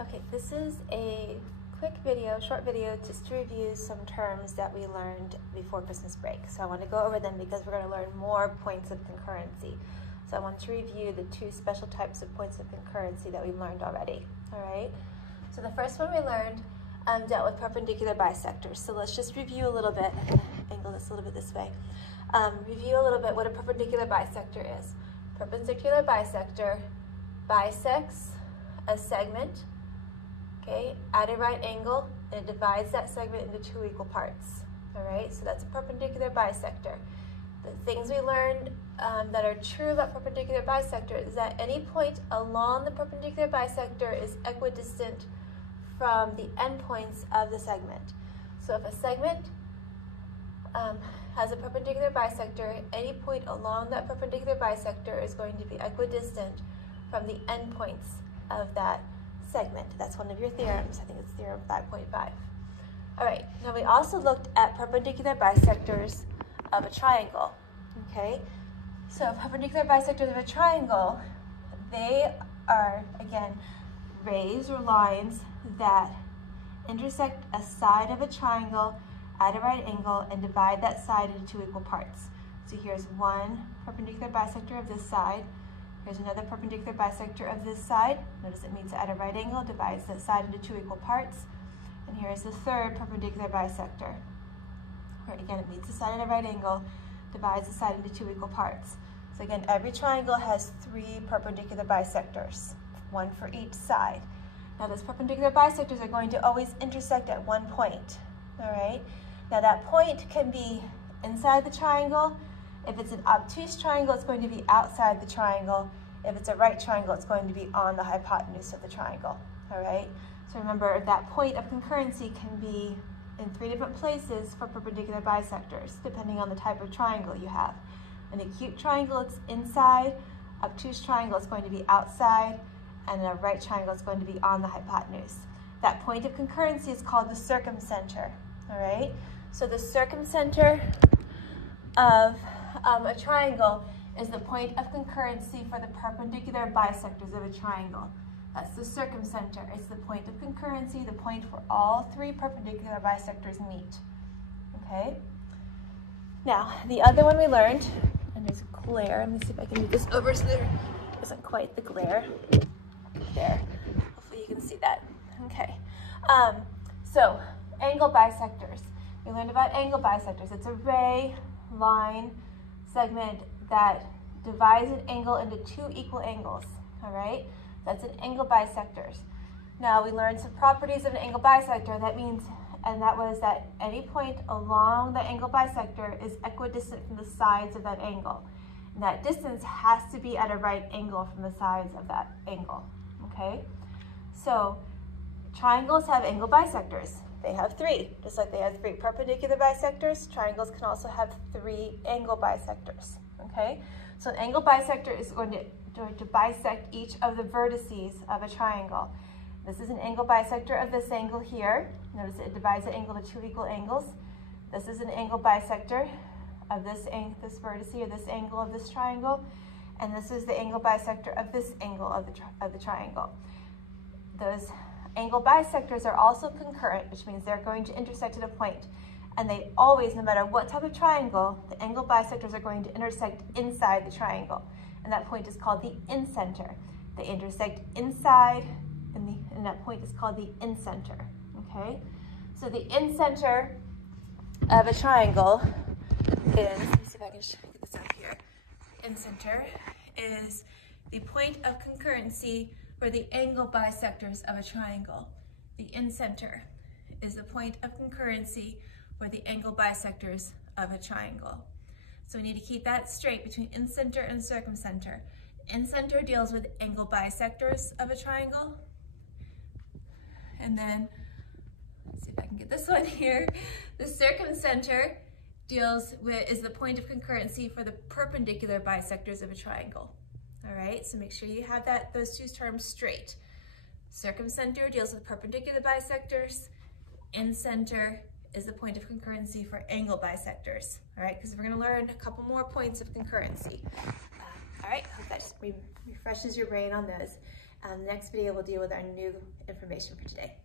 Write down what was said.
Okay, this is a quick video, short video, just to review some terms that we learned before Christmas break. So I want to go over them because we're going to learn more points of concurrency. So I want to review the two special types of points of concurrency that we've learned already. All right. So the first one we learned dealt with perpendicular bisectors. So let's just review a little bit. I'm going to angle this a little bit this way. Review a little bit what a perpendicular bisector is. Perpendicular bisector bisects a segment, okay, at a right angle, and it divides that segment into two equal parts. All right, so that's a perpendicular bisector. The things we learned that are true about perpendicular bisector is that any point along the perpendicular bisector is equidistant from the endpoints of the segment. So if a segment has a perpendicular bisector, any point along that perpendicular bisector is going to be equidistant from the endpoints of that segment. That's one of your theorems. I think it's theorem 5.5. All right, now we also looked at perpendicular bisectors of a triangle. Okay, so perpendicular bisectors of a triangle, they are, again, rays or lines that intersect a side of a triangle at a right angle and divide that side into two equal parts. So here's one perpendicular bisector of this side. Here's another perpendicular bisector of this side. Notice it meets at a right angle, divides that side into two equal parts. And here's the third perpendicular bisector, where again it meets the side at a right angle, divides the side into two equal parts. So again, every triangle has three perpendicular bisectors, one for each side. Now those perpendicular bisectors are going to always intersect at one point, all right? Now that point can be inside the triangle. If it's an obtuse triangle, it's going to be outside the triangle. If it's a right triangle, it's going to be on the hypotenuse of the triangle, all right? So remember, that point of concurrency can be in three different places for perpendicular bisectors, depending on the type of triangle you have. An acute triangle, it's inside. Obtuse triangle, it's going to be outside. And a right triangle is going to be on the hypotenuse. That point of concurrency is called the circumcenter, all right? So the circumcenter of a triangle is the point of concurrency for the perpendicular bisectors of a triangle. That's the circumcenter. It's the point of concurrency, the point where all three perpendicular bisectors meet, okay? Now, the other one we learned, and there's glare. Let me see if I can move this over so there isn't quite the glare. There. Hopefully you can see that. Okay. So angle bisectors. We learned about angle bisectors. It's a ray, line, segment that divides an angle into two equal angles. All right? That's an angle bisectors. Now we learned some properties of an angle bisector. That means, and that was that any point along the angle bisector is equidistant from the sides of that angle. And that distance has to be at a right angle from the sides of that angle. Okay, so triangles have angle bisectors. They have three, just like they have three perpendicular bisectors. Triangles can also have three angle bisectors. Okay, so an angle bisector is going to bisect each of the vertices of a triangle. This is an angle bisector of this angle here. Notice it divides the angle into two equal angles. This is an angle bisector of this vertice or this angle of this triangle. And this is the angle bisector of this angle of the triangle. Those angle bisectors are also concurrent, which means they're going to intersect at a point. And they always, no matter what type of triangle, the angle bisectors are going to intersect inside the triangle. And that point is called the incenter. They intersect inside, and that point is called the incenter. Okay? So the incenter of a triangle is, let me see if I can get this out here. Incenter is the point of concurrency for the angle bisectors of a triangle. The incenter is the point of concurrency for the angle bisectors of a triangle. So we need to keep that straight between incenter and circumcenter. Incenter deals with angle bisectors of a triangle. And then, let's see if I can get this one here. The circumcenter is the point of concurrency for the perpendicular bisectors of a triangle. All right, so make sure you have those two terms straight. Circumcenter deals with perpendicular bisectors. Incenter is the point of concurrency for angle bisectors. All right, because we're going to learn a couple more points of concurrency. All right, hope that just refreshes your brain on those. The next video will deal with our new information for today.